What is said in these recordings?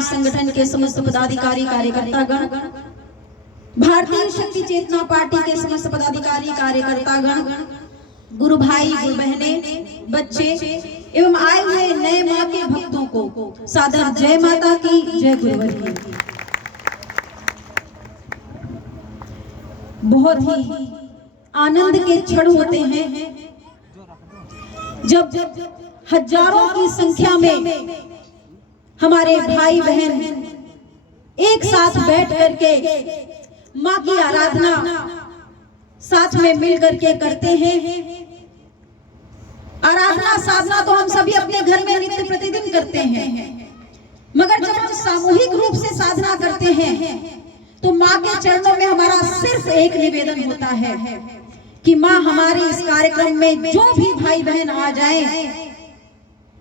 समाज संगठन के समस्त पदाधिकारी कार्यकर्तागण, भारतीय शक्ति चेतना पार्टी के समस्त पदाधिकारी कार्यकर्तागण, गुरु भाई गुरु बहने, बच्चे एवं आए हुए नए माँ के भक्तों को सादर जय माता की, जय गुरुवर की। बहुत ही आनंद के क्षण होते हैं जब हजारों की संख्या में हमारे भाई बहन एक साथ बैठ करके माँ की आराधना साथ में मिल करके करते हैं। आराधना साधना तो हम सभी अपने घर में नित्य प्रतिदिन करते हैं, मगर जब हम सामूहिक रूप से साधना करते हैं तो माँ के चरणों में हमारा सिर्फ एक निवेदन होता है कि माँ हमारे इस कार्यक्रम में जो भी भाई बहन आ जाए,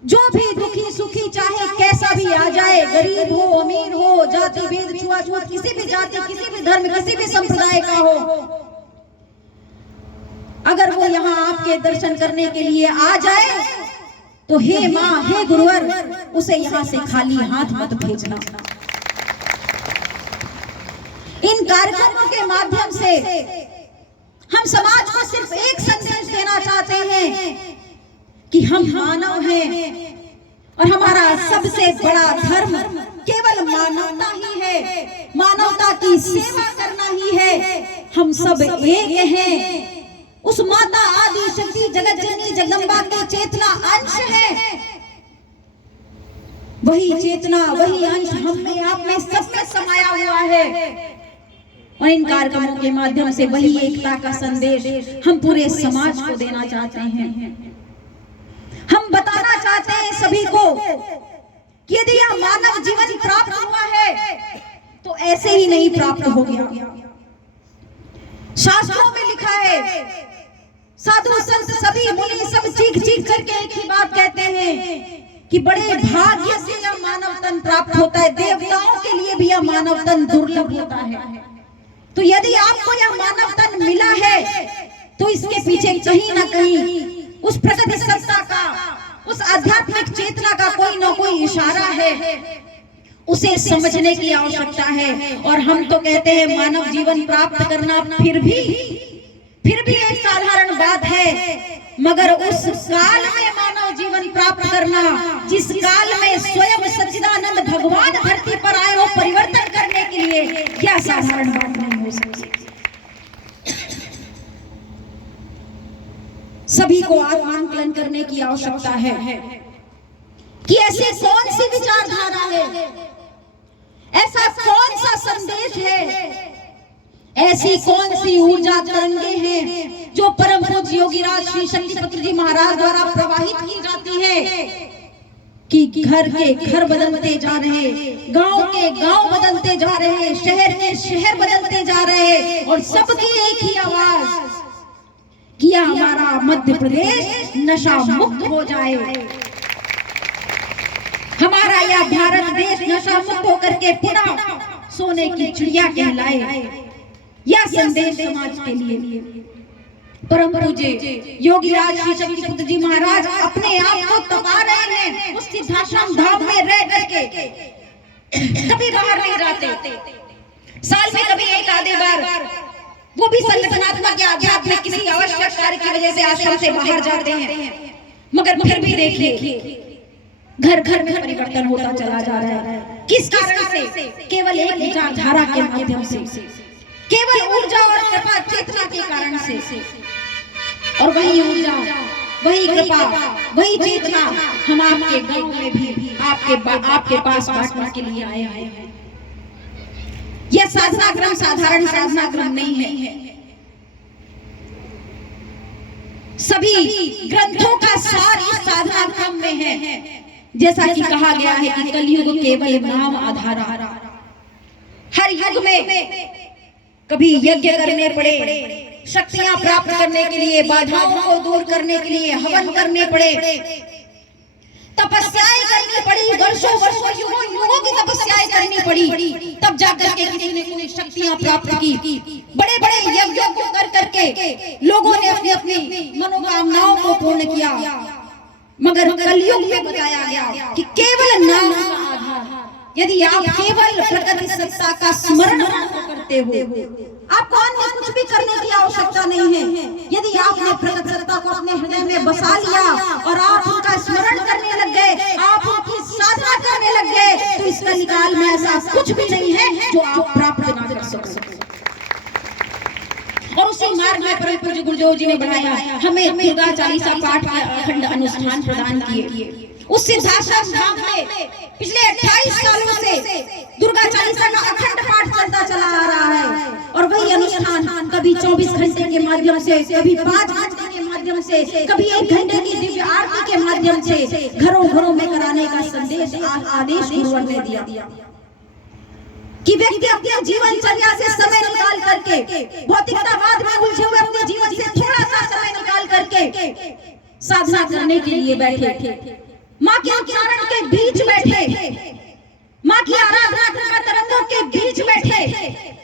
जो भी दुखी सुखी चाहे कैसा भी आ जाए, गरीब हो अमीर हो, जाति भेद छुआछूत किसी भी जाति किसी भी धर्म किसी भी संप्रदाय का हो, अगर वो यहाँ आपके दर्शन करने के लिए आ जाए तो हे माँ हे गुरुवर, उसे यहाँ से खाली हाथ मत भेजना। इन कार्यक्रमों के माध्यम से हम समाज को सिर्फ एक संदेश देना चाहते हैं कि हम मानव हैं और हमारा सबसे बड़ा धर्म केवल मानवता ही है, मानवता की सेवा करना ही है। हम सब एक हैं, उस माता आदि शक्ति जगत जननी जगदम्बा की चेतना अंश है। वही चेतना वही अंश हम में आप में सब में समाया हुआ है और इन कार्यक्रमों के माध्यम से वही एकता का संदेश हम पूरे समाज को देना चाहते हैं। हम बताना चाहते हैं सभी को कि यदि यह मानव जीवन प्राप्त हुआ है तो ऐसे ही नहीं प्राप्त हो गया। शास्त्रों में लिखा है, साधु संत सभी मुनि सब चीख चीख करके एक ही बात कहते हैं कि बड़े भाग्य से यह मानव तन प्राप्त होता है, देवताओं के लिए भी यह मानव तन दुर्लभ होता है। तो यदि आपको यह मानव तन मिला है तो इसके पीछे कहीं ना कहीं उस प्रकृति सत्ता का, उस आध्यात्मिक चेतना का कोई ना कोई इशारा है, उसे समझने की आवश्यकता है। और हम तो कहते हैं मानव जीवन प्राप्त करना फिर भी एक साधारण बात है, मगर उस काल में मानव जीवन प्राप्त करना जिस काल में स्वयं सच्चिदानंद भगवान धरती पर आए हो परिवर्तन करने के लिए, क्या साधारण बात नहीं हो सकती। सभी को आत्मांकलन करने की आवश्यकता है कि ऐसी कौन सी विचारधारा है, ऐसा कौन सा संदेश है, ऐसी कौन सी ऊर्जा तरंगे हैं जो परम पूज्य योगीराज श्री शक्तिपत्र जी महाराज द्वारा प्रवाहित की जाती है कि घर के घर बदलते जा रहे, गांव के गांव बदलते जा रहे, शहर के शहर बदलते जा रहे और सबकी एक ही आवाज कि हमारा मध्य प्रदेश नशा मुक्त हो जाए, हमारा यह भारत देश नशा मुक्त होकर के पुनः सोने की चिड़िया कहलाए। यह संदेश समाज के लिए परम पूज्य योगीराज श्री शक्तिपुत्र जी महाराज अपने आप को तपा रहे हैं। उस सिद्धाश्रम धाम में रह करके कभी बाहर नहीं जाते, साल में कभी एक आधे बार, वो भी संगठनात्मक या आध्यात्मिक किसी आवश्यक कार्य की वजह से आश्रम से बाहर जाते हैं, मगर फिर भी देखिए घर घर में परिवर्तन होता चला जा रहा है। किस कारण से? केवल एक विचारधारा के माध्यम से, केवल ऊर्जा और कृपा चेतना के कारण से। और वही ऊर्जा वही कृपा वही चेतना हम आपके गांव में भी आपके पास बांटने के लिए आए हैं। यह साधना क्रम साधारण साधना क्रम नहीं है, सभी ग्रंथों का सार इस साधना क्रम में है। जैसा कि कहा गया है कि कलयुग केवल नाम आधारा, हर युग में कभी यज्ञ करने पड़े, शक्तियां प्राप्त करने के लिए, बाधाओं को दूर करने के लिए हवन करने पड़े, तपस्याएं करनी पड़ी, वर्षों वर्षों युगों युगों की तपस्याएं करनी पड़ी, तब जाकर के किसी ने कोई शक्तियां प्राप्त की। बड़े बड़े यज्ञों को कर करके लोगों ने अपनी अपनी मनोकामनाओं को पूर्ण किया, मगर कलयुग में बताया गया कि केवल नाम का आधार, यदि आप केवल प्रकृति सत्ता का स्मरण करते हो, आपको अन्य कुछ भी करने की आवश्यकता नहीं है। यदि आपने प्रकृति सत्ता को अपने हृदय में बसा लिया और आप उनका स्मरण करने लग गए, आप उनकी साधना करने लग गए, तो इस कलिकाल में ऐसा कुछ भी नहीं है जो आप प्राप्त ना कर सको। और उसी मार्ग में परम पूज्य गुरुदेव जी ने बढ़ाया, हमें दुर्गा चालीसा पाठ के अखंड अनुष्ठान प्रदान किए। उस सिद्धाश्रम धाम में पिछले 28 सालों से दुर्गा चालीसा का अखंड पाठ चलता चला आ रहा है। और वही अनुष्ठान कभी 24 घंटे के माध्यम से, कभी 5 घंटे के माध्यम से, कभी 1 घंटे की दिव्य आरती के माध्यम से घरों घरों में कराने का संदेश आदेश गुरुवर ने दिया कि व्यक्ति अपने जीवनचर्या से समय निकाल करके, भौतिकतावाद में उलझे हुए अपने जीवन से थोड़ा सा समय निकाल करके साधना करने के लिए बैठे, माँ के उच्चारण के बीच बैठे, माँ की आराधना कृपा तरंगों के बीच बैठे,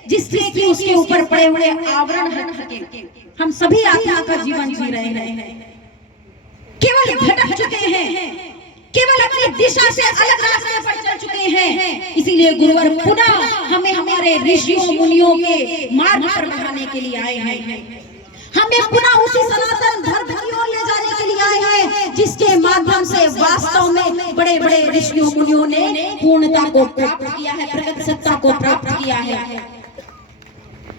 जिससे कि उसके ऊपर पड़े हुए आवरण हट सके। हम सभी आत्मा का जीवन जी रहे हैं, केवल भटक चुके हैं, केवल अपनी दिशा से अलग रास्ते पर चल चुके हैं। इसीलिए गुरुवर पुनः हमें हमारे ऋषियों मुनियों के मार्ग पर बढ़ाने के लिए आए हैं, हमें पुनः उसी सनातन धर्म की ओर ले जाने के लिए आए हैं, जिसके माध्यम से वास्तव में बड़े बड़े ऋषियों मुनियों ने पूर्णता को प्राप्त किया है, प्रगति सत्ता को प्राप्त किया है।